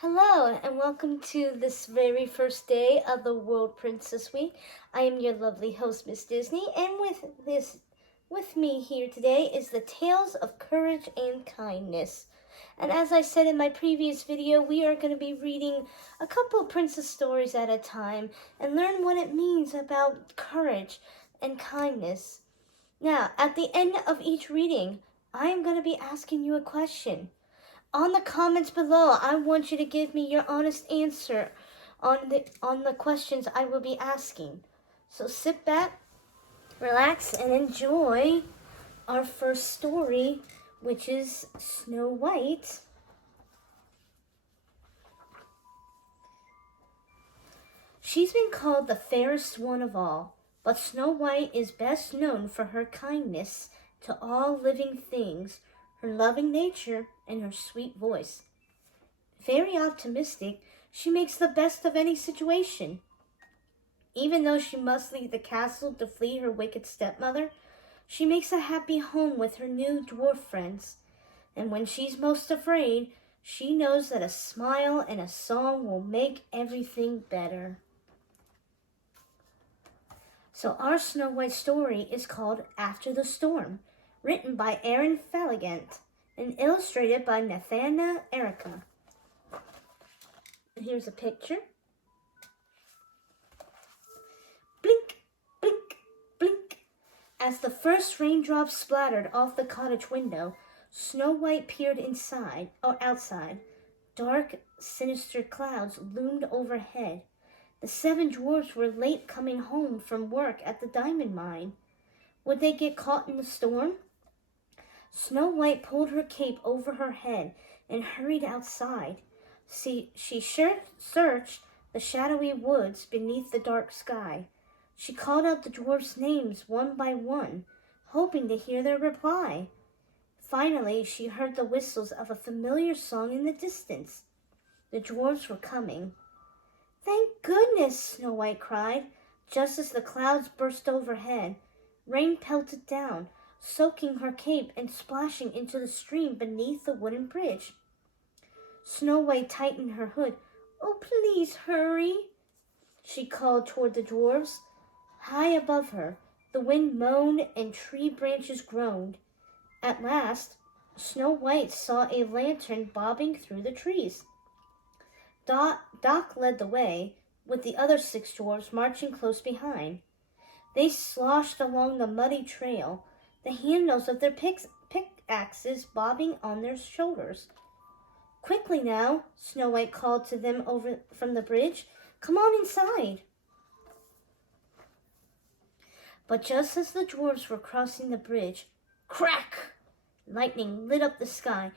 Hello, and welcome to this very first day of the World Princess Week. I am your lovely host, Miss Disney, and with me here today is the Tales of Courage and Kindness. And as I said in my previous video, we are going to be reading a couple of princess stories at a time and learn what it means about courage and kindness. Now, at the end of each reading, I am going to be asking you a question. On the comments below, I want you to give me your honest answer on the questions I will be asking. So sit back, relax, and enjoy our first story, which is Snow White. She's been called the fairest one of all, but Snow White is best known for her kindness to all living things, her loving nature, and her sweet voice. Very optimistic, she makes the best of any situation. Even though she must leave the castle to flee her wicked stepmother, she makes a happy home with her new dwarf friends. And when she's most afraid, she knows that a smile and a song will make everything better. So our Snow White story is called After the Storm, written by Aaron Falligant and illustrated by Nathana Erica. Here's a picture. Blink, blink, blink. As the first raindrops splattered off the cottage window, Snow White peered outside. Dark, sinister clouds loomed overhead. The 7 dwarfs were late coming home from work at the diamond mine. Would they get caught in the storm? Snow White pulled her cape over her head and hurried outside. She searched the shadowy woods beneath the dark sky. She called out the dwarfs' names one by one, hoping to hear their reply. Finally, she heard the whistles of a familiar song in the distance. The dwarfs were coming. "Thank goodness!" Snow White cried, just as the clouds burst overhead. Rain pelted down, soaking her cape and splashing into the stream beneath the wooden bridge. Snow White tightened her hood. "Oh, please hurry," she called toward the dwarfs. High above her, the wind moaned and tree branches groaned. At last, Snow White saw a lantern bobbing through the trees. Doc led the way, with the other 6 dwarfs marching close behind. They sloshed along the muddy trail, the handles of their pickaxes bobbing on their shoulders. "Quickly now," Snow White called to them over from the bridge. "Come on inside." But just as the dwarfs were crossing the bridge, crack! Lightning lit up the sky.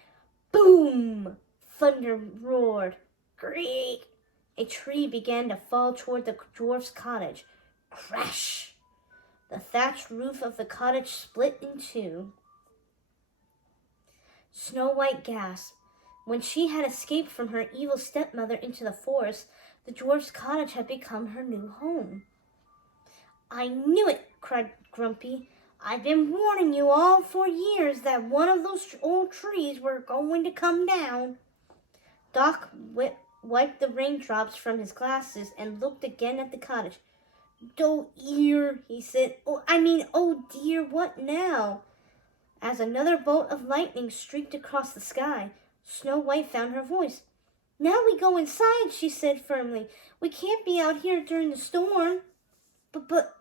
Boom! Thunder roared. Creak! A tree began to fall toward the dwarf's cottage. Crash! The thatched roof of the cottage split in 2. Snow White gasped. When she had escaped from her evil stepmother into the forest, the dwarf's cottage had become her new home. "I knew it!" cried Grumpy. "I've been warning you all for years that one of those old trees were going to come down." Doc wiped the raindrops from his glasses and looked again at the cottage. "Oh, dear," he said. Oh dear, what now?" As another bolt of lightning streaked across the sky, Snow White found her voice. "Now we go inside," she said firmly. "We can't be out here during the storm." But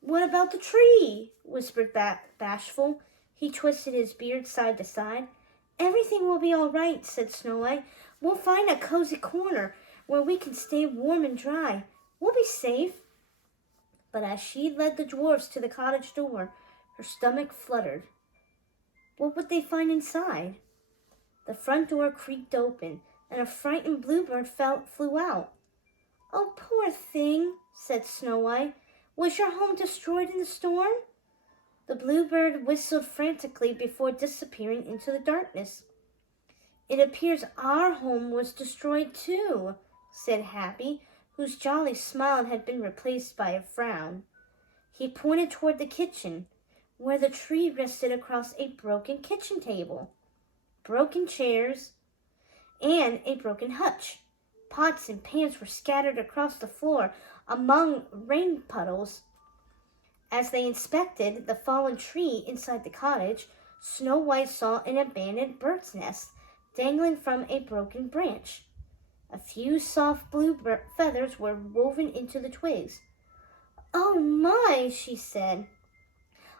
what about the tree?" whispered Bashful. He twisted his beard side to side. "Everything will be all right," said Snow White. "We'll find a cozy corner where we can stay warm and dry. We'll be safe." But as she led the dwarfs to the cottage door, her stomach fluttered. What would they find inside? The front door creaked open, and a frightened bluebird flew out. "Oh, poor thing," said Snow White. "Was your home destroyed in the storm?" The bluebird whistled frantically before disappearing into the darkness. "It appears our home was destroyed too," said Happy, whose jolly smile had been replaced by a frown. He pointed toward the kitchen, where the tree rested across a broken kitchen table. Broken chairs, and a broken hutch. Pots and pans were scattered across the floor among rain puddles. As they inspected the fallen tree inside the cottage, Snow White saw an abandoned bird's nest dangling from a broken branch. A few soft blue feathers were woven into the twigs. "Oh my," she said.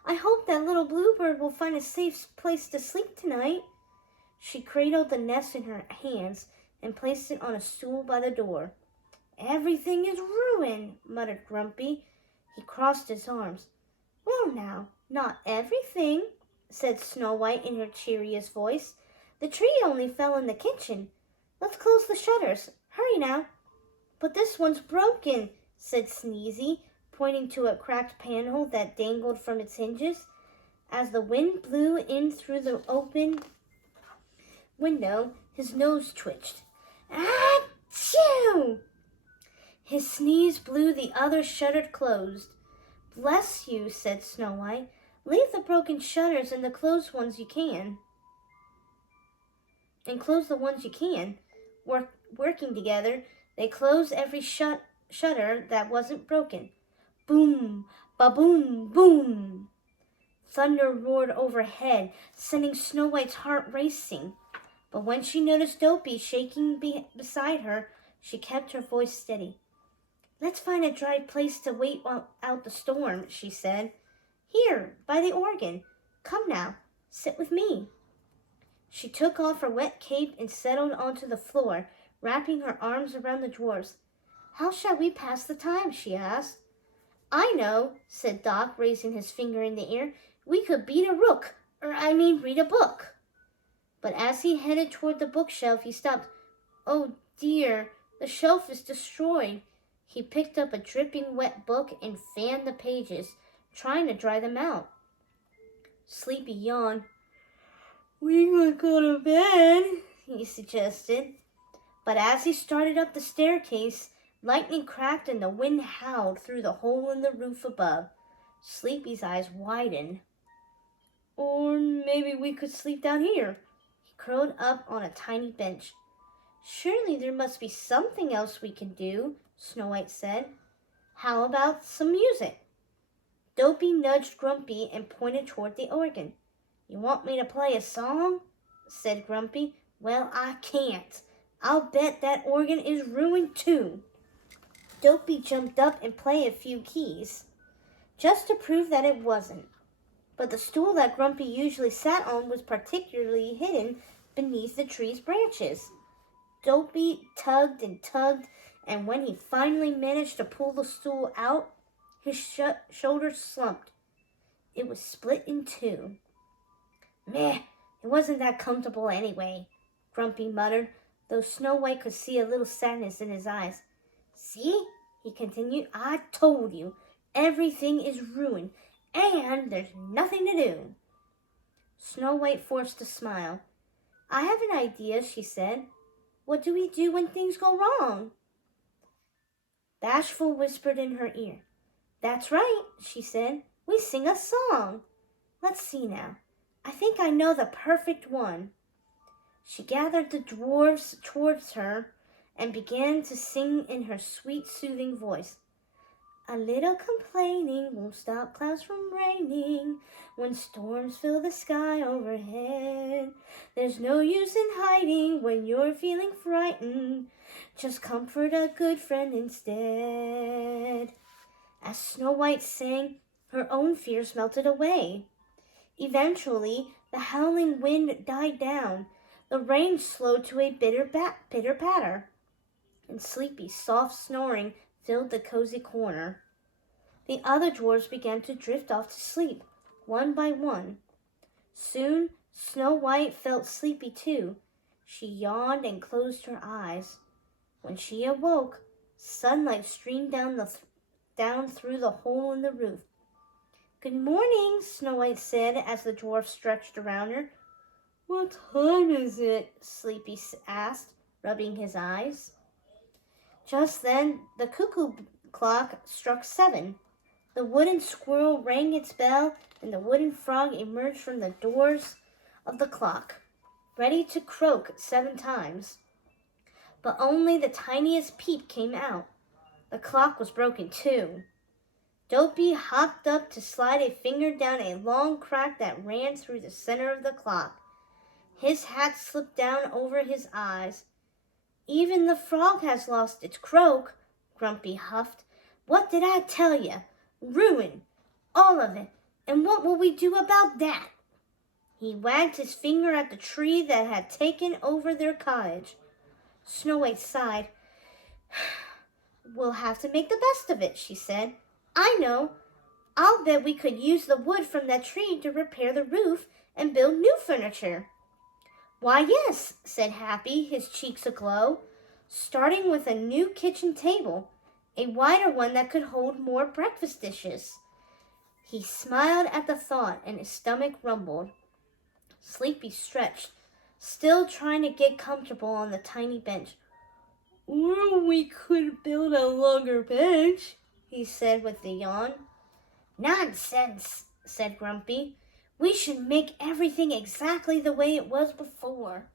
"I hope that little bluebird will find a safe place to sleep tonight." She cradled the nest in her hands and placed it on a stool by the door. "Everything is ruined," muttered Grumpy. He crossed his arms. "Well now, not everything," said Snow White in her cheeriest voice. "The tree only fell in the kitchen. Let's close the shutters. Hurry now." "But this one's broken," said Sneezy, pointing to a cracked panel that dangled from its hinges. As the wind blew in through the open window, his nose twitched. "Achoo!" His sneeze blew the other shutter closed. "Bless you," said Snow White. "Leave the broken shutters and close the ones you can." Working together, they closed every shutter that wasn't broken. Boom, ba-boom, boom. Thunder roared overhead, sending Snow White's heart racing. But when she noticed Dopey shaking beside her, she kept her voice steady. "Let's find a dry place to wait out the storm," she said. "Here, by the organ. Come now, sit with me." She took off her wet cape and settled onto the floor, wrapping her arms around the dwarfs. "How shall we pass the time?" she asked. "I know," said Doc, raising his finger in the air. "We could read a book." But as he headed toward the bookshelf, he stopped. "Oh dear, the shelf is destroyed." He picked up a dripping wet book and fanned the pages, trying to dry them out. Sleepy yawned. "We could go to bed," he suggested. But as he started up the staircase, lightning cracked and the wind howled through the hole in the roof above. Sleepy's eyes widened. "Or maybe we could sleep down here." He curled up on a tiny bench. "Surely there must be something else we can do," Snow White said. "How about some music?" Dopey nudged Grumpy and pointed toward the organ. "You want me to play a song?" said Grumpy. "Well, I can't. I'll bet that organ is ruined too." Dopey jumped up and played a few keys, just to prove that it wasn't. But the stool that Grumpy usually sat on was particularly hidden beneath the tree's branches. Dopey tugged and tugged, and when he finally managed to pull the stool out, his shoulders slumped. It was split in two. "Meh, it wasn't that comfortable anyway," Grumpy muttered, though Snow White could see a little sadness in his eyes. "See," he continued, "I told you, everything is ruined, and there's nothing to do." Snow White forced a smile. "I have an idea," she said. "What do we do when things go wrong?" Bashful whispered in her ear. "That's right," she said. "We sing a song. Let's see now. I think I know the perfect one." She gathered the dwarfs towards her and began to sing in her sweet, soothing voice. "A little complaining won't stop clouds from raining. When storms fill the sky overhead, there's no use in hiding when you're feeling frightened. Just comfort a good friend instead." As Snow White sang, her own fears melted away. Eventually, the howling wind died down. The rain slowed to a bitter patter, and Sleepy's soft snoring filled the cozy corner. The other dwarfs began to drift off to sleep, one by one. Soon, Snow White felt sleepy too. She yawned and closed her eyes. When she awoke, sunlight streamed down through the hole in the roof. "Good morning," Snow White said as the dwarf stretched around her. "What time is it?" Sleepy asked, rubbing his eyes. Just then, the cuckoo clock struck 7. The wooden squirrel rang its bell, and the wooden frog emerged from the doors of the clock, ready to croak 7 times. but only the tiniest peep came out. The clock was broken too. Dopey hopped up to slide a finger down a long crack that ran through the center of the clock. His hat slipped down over his eyes. "Even the frog has lost its croak," Grumpy huffed. "What did I tell you? Ruin. All of it. And what will we do about that?" He wagged his finger at the tree that had taken over their cottage. Snow White sighed. "We'll have to make the best of it," she said. "I know. I'll bet we could use the wood from that tree to repair the roof and build new furniture." "Why, yes," said Happy, his cheeks aglow, "starting with a new kitchen table, a wider one that could hold more breakfast dishes." He smiled at the thought and his stomach rumbled. Sleepy stretched, still trying to get comfortable on the tiny bench. "Or we could build a longer bench," he said with a yawn. "Nonsense," said Grumpy. "We should make everything exactly the way it was before."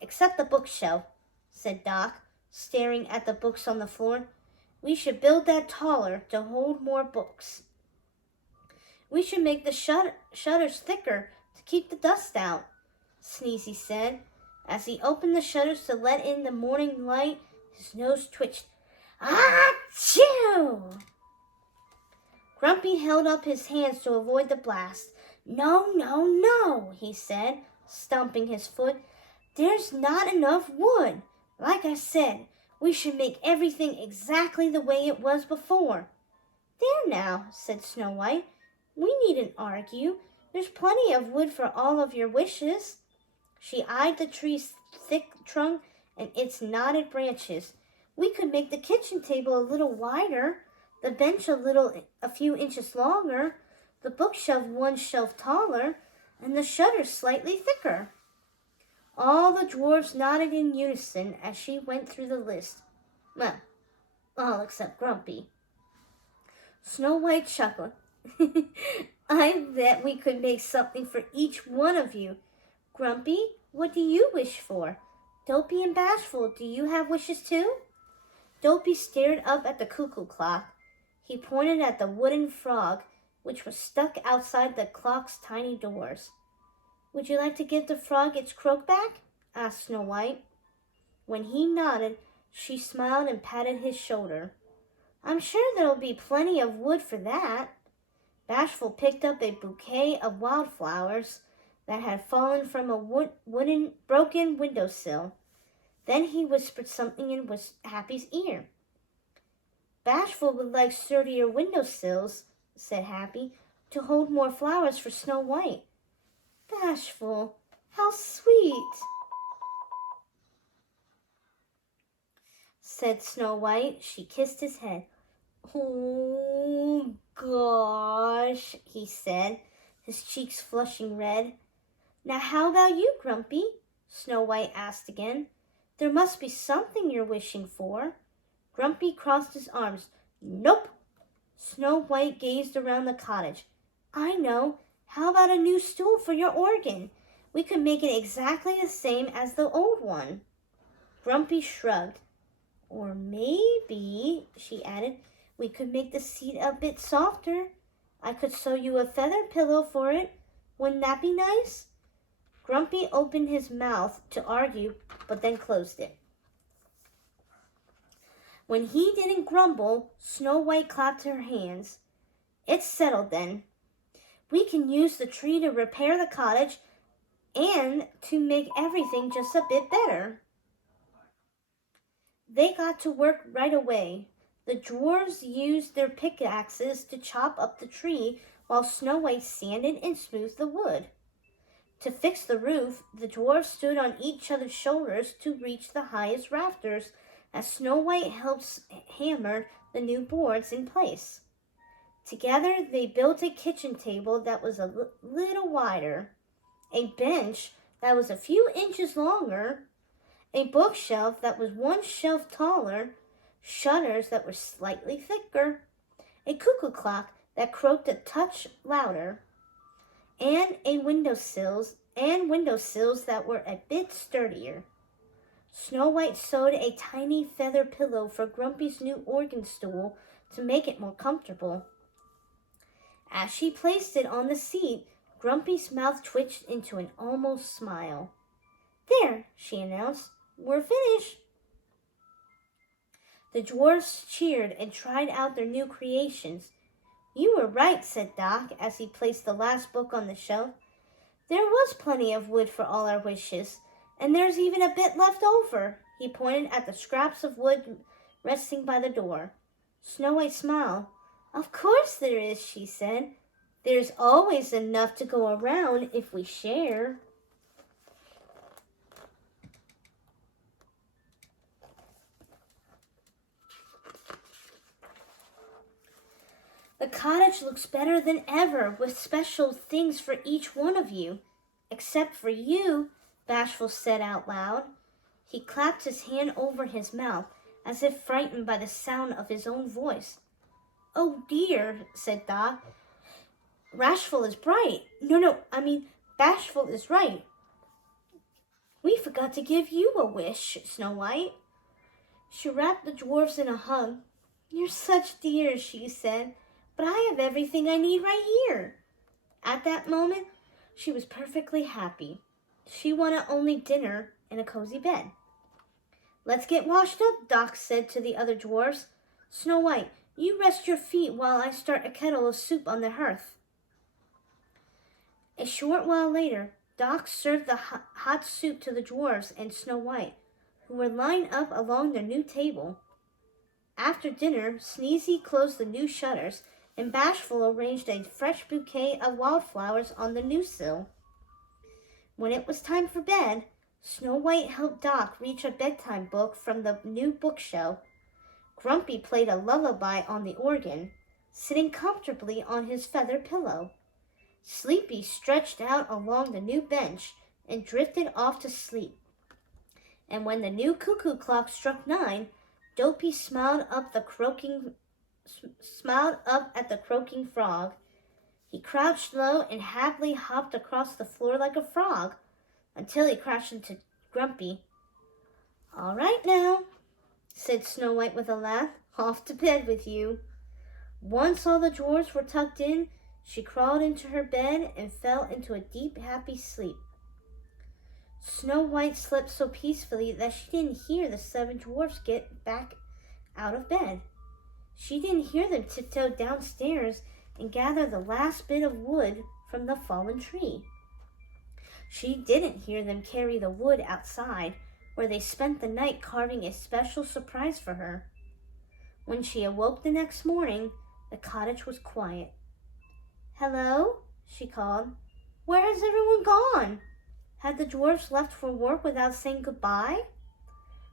Except the bookshelf," said Doc, staring at the books on the floor. "We should build that taller to hold more books." "We should make the shutters thicker to keep the dust out," Sneezy said. As he opened the shutters to let in the morning light, his nose twitched. "Achoo!" Grumpy held up his hands to avoid the blast. "No, no, no," he said, stomping his foot. "There's not enough wood. Like I said, we should make everything exactly the way it was before." "There now," said Snow White. "We needn't argue. There's plenty of wood for all of your wishes." She eyed the tree's thick trunk and its knotted branches. "We could make the kitchen table a little wider, the bench a few inches longer, the bookshelf one shelf taller, and the shutters slightly thicker." All the dwarfs nodded in unison as she went through the list. Well, all except Grumpy. Snow White chuckled. "I bet we could make something for each one of you. Grumpy, what do you wish for? Dopey and Bashful, do you have wishes too?" Dopey stared up at the cuckoo clock. He pointed at the wooden frog, which was stuck outside the clock's tiny doors. "Would you like to give the frog its croak back?" asked Snow White. When he nodded, she smiled and patted his shoulder. "I'm sure there'll be plenty of wood for that." Bashful picked up a bouquet of wildflowers that had fallen from a wooden broken windowsill. Then he whispered something in Happy's ear. "Bashful would like sturdier windowsills," said Happy, "to hold more flowers for Snow White." "Bashful, how sweet," said Snow White. She kissed his head. "Oh, gosh," he said, his cheeks flushing red. "Now how about you, Grumpy?" Snow White asked again. "There must be something you're wishing for." Grumpy crossed his arms. "Nope." Snow White gazed around the cottage. "I know. How about a new stool for your organ? We could make it exactly the same as the old one." Grumpy shrugged. "Or maybe," she added, "we could make the seat a bit softer. I could sew you a feather pillow for it. Wouldn't that be nice?" Grumpy opened his mouth to argue, but then closed it. When he didn't grumble, Snow White clapped her hands. "It's settled then. We can use the tree to repair the cottage and to make everything just a bit better." They got to work right away. The dwarves used their pickaxes to chop up the tree while Snow White sanded and smoothed the wood. To fix the roof, the dwarves stood on each other's shoulders to reach the highest rafters as Snow White helped hammer the new boards in place. Together, they built a kitchen table that was a little wider, a bench that was a few inches longer, a bookshelf that was one shelf taller, shutters that were slightly thicker, a cuckoo clock that croaked a touch louder, and windowsills that were a bit sturdier. Snow White sewed a tiny feather pillow for Grumpy's new organ stool to make it more comfortable. As she placed it on the seat, Grumpy's mouth twitched into an almost smile. "There," she announced. "We're finished." The dwarfs cheered and tried out their new creations. "You were right," said Doc as he placed the last book on the shelf. "There was plenty of wood for all our wishes, and there's even a bit left over." He pointed at the scraps of wood resting by the door. Snow White smiled. "Of course there is," she said. "There's always enough to go around if we share." "The cottage looks better than ever, with special things for each one of you. Except for you," Bashful said out loud. He clapped his hand over his mouth, as if frightened by the sound of his own voice. "Oh dear," said Doc. Bashful is right. We forgot to give you a wish, Snow White." She wrapped the dwarfs in a hug. "You're such dears," she said. "But I have everything I need right here." At that moment, she was perfectly happy. She wanted only dinner and a cozy bed. "Let's get washed up," Doc said to the other dwarfs. "Snow White, you rest your feet while I start a kettle of soup on the hearth." A short while later, Doc served the hot soup to the dwarfs and Snow White, who were lined up along their new table. After dinner, Sneezy closed the new shutters, and Bashful arranged a fresh bouquet of wildflowers on the new sill. When it was time for bed, Snow White helped Doc reach a bedtime book from the new bookshelf. Grumpy played a lullaby on the organ, sitting comfortably on his feather pillow. Sleepy stretched out along the new bench and drifted off to sleep. And when the new cuckoo clock struck 9, Dopey smiled up at the croaking frog. He crouched low and happily hopped across the floor like a frog until he crashed into Grumpy. "All right now," said Snow White with a laugh. "Off to bed with you." Once all the dwarfs were tucked in, she crawled into her bed and fell into a deep, happy sleep. Snow White slept so peacefully that she didn't hear the 7 dwarfs get back out of bed. She didn't hear them tiptoe downstairs and gather the last bit of wood from the fallen tree. She didn't hear them carry the wood outside, where they spent the night carving a special surprise for her. When she awoke the next morning, the cottage was quiet. "Hello?" she called. "Where has everyone gone? Had the dwarfs left for work without saying goodbye?"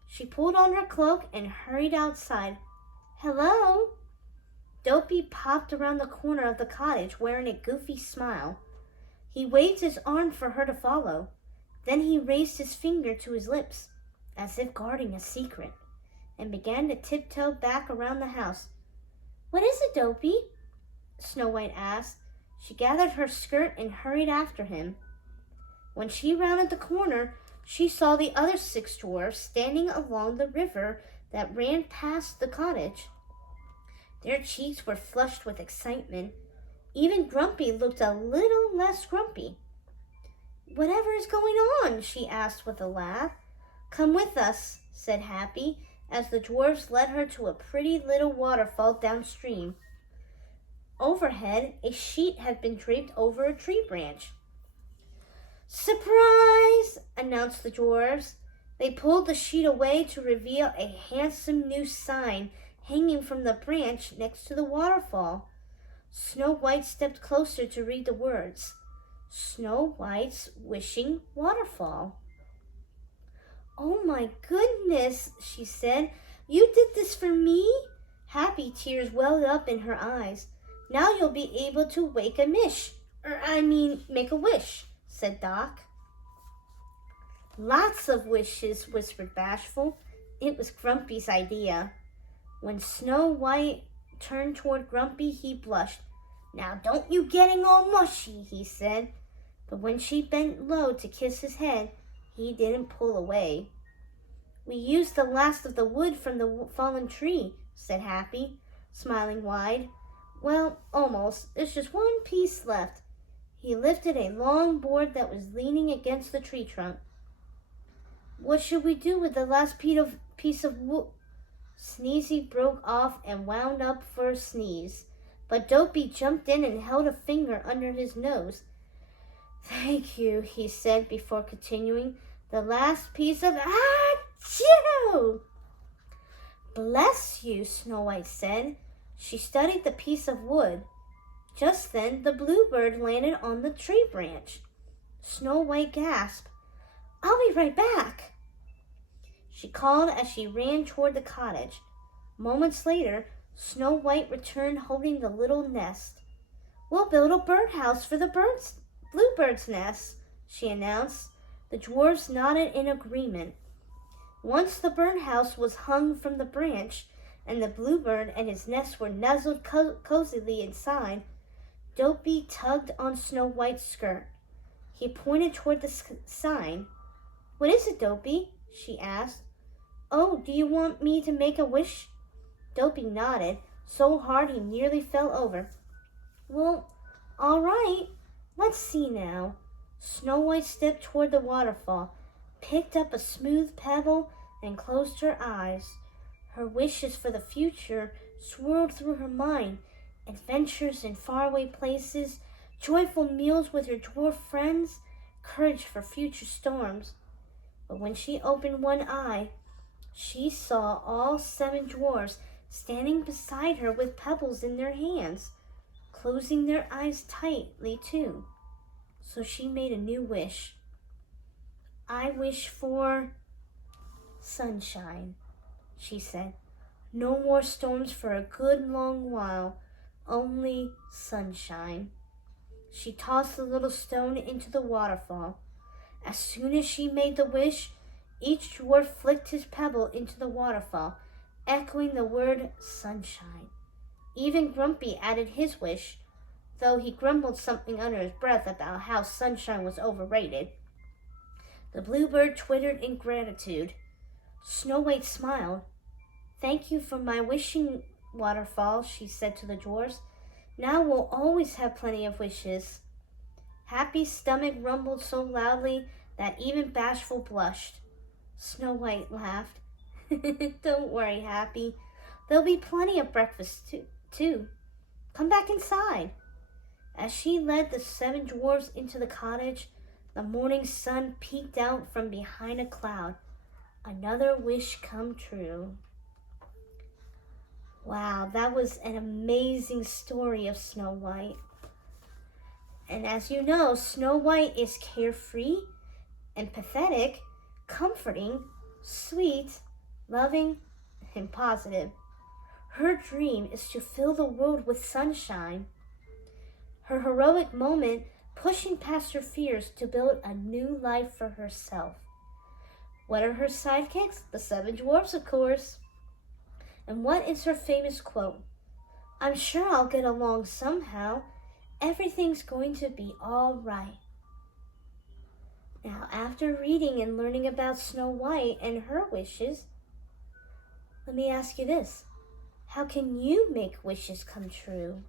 She pulled on her cloak and hurried outside. "Hello?" Dopey popped around the corner of the cottage wearing a goofy smile. He waved his arm for her to follow. Then he raised his finger to his lips, as if guarding a secret, and began to tiptoe back around the house. "What is it, Dopey?" Snow White asked. She gathered her skirt and hurried after him. When she rounded the corner, she saw the other 6 dwarfs standing along the river that ran past the cottage. Their cheeks were flushed with excitement. Even Grumpy looked a little less grumpy. "Whatever is going on?" she asked with a laugh. "Come with us," said Happy, as the dwarfs led her to a pretty little waterfall downstream. Overhead, a sheet had been draped over a tree branch. "Surprise!" announced the dwarfs. They pulled the sheet away to reveal a handsome new sign hanging from the branch next to the waterfall. Snow White stepped closer to read the words. "Snow White's Wishing Waterfall." "Oh my goodness," she said. "You did this for me?" Happy tears welled up in her eyes. "Now you'll be able to make a wish," said Doc. "Lots of wishes," whispered Bashful. It was Grumpy's idea. When Snow White turned toward Grumpy, he blushed. "Now don't you getting all mushy," he said. But when she bent low to kiss his head, he didn't pull away. We used the last of the wood from the fallen tree, said Happy, smiling wide. Well, almost. There's just one piece left. He lifted a long board that was leaning against the tree trunk. What should we do with the last piece of wood? Sneezy broke off and wound up for a sneeze, but Dopey jumped in and held a finger under his nose. Thank you, he said before continuing. The last piece of achoo! Bless you, Snow White said. She studied the piece of wood. Just then, the bluebird landed on the tree branch. Snow White gasped. I'll be right back, she called as she ran toward the cottage. Moments later, Snow White returned holding the little nest. We'll build a birdhouse for the bluebird's nest, she announced. The dwarfs nodded in agreement. Once the birdhouse was hung from the branch, and the bluebird and his nest were nuzzled cozily inside, Dopey tugged on Snow White's skirt. He pointed toward the sign. What is it, Dopey? She asked. Oh, do you want me to make a wish? Dopey nodded, so hard he nearly fell over. Well, all right. Let's see now. Snow White stepped toward the waterfall, picked up a smooth pebble, and closed her eyes. Her wishes for the future swirled through her mind. Adventures in faraway places, joyful meals with her dwarf friends, courage for future storms. But when she opened one eye, she saw all 7 dwarfs standing beside her with pebbles in their hands, closing their eyes tightly too. So she made a new wish. I wish for sunshine, she said. No more storms for a good long while, only sunshine. She tossed the little stone into the waterfall. As soon as she made the wish, each dwarf flicked his pebble into the waterfall, echoing the word sunshine. Even Grumpy added his wish, though he grumbled something under his breath about how sunshine was overrated. The bluebird twittered in gratitude. Snow White smiled. Thank you for my wishing, waterfall, she said to the dwarfs. Now we'll always have plenty of wishes. Happy's stomach rumbled so loudly that even Bashful blushed. Snow White laughed. Don't worry, Happy. There'll be plenty of breakfast, too. Come back inside. As she led the 7 dwarfs into the cottage, the morning sun peeked out from behind a cloud. Another wish come true. Wow, that was an amazing story of Snow White. And as you know, Snow White is carefree, empathetic, comforting, sweet, loving, and positive. Her dream is to fill the world with sunshine. Her heroic moment pushing past her fears to build a new life for herself. What are her sidekicks? The 7 dwarfs, of course. And what is her famous quote? I'm sure I'll get along somehow. Everything's going to be all right. Now, after reading and learning about Snow White and her wishes, let me ask you this. How can you make wishes come true?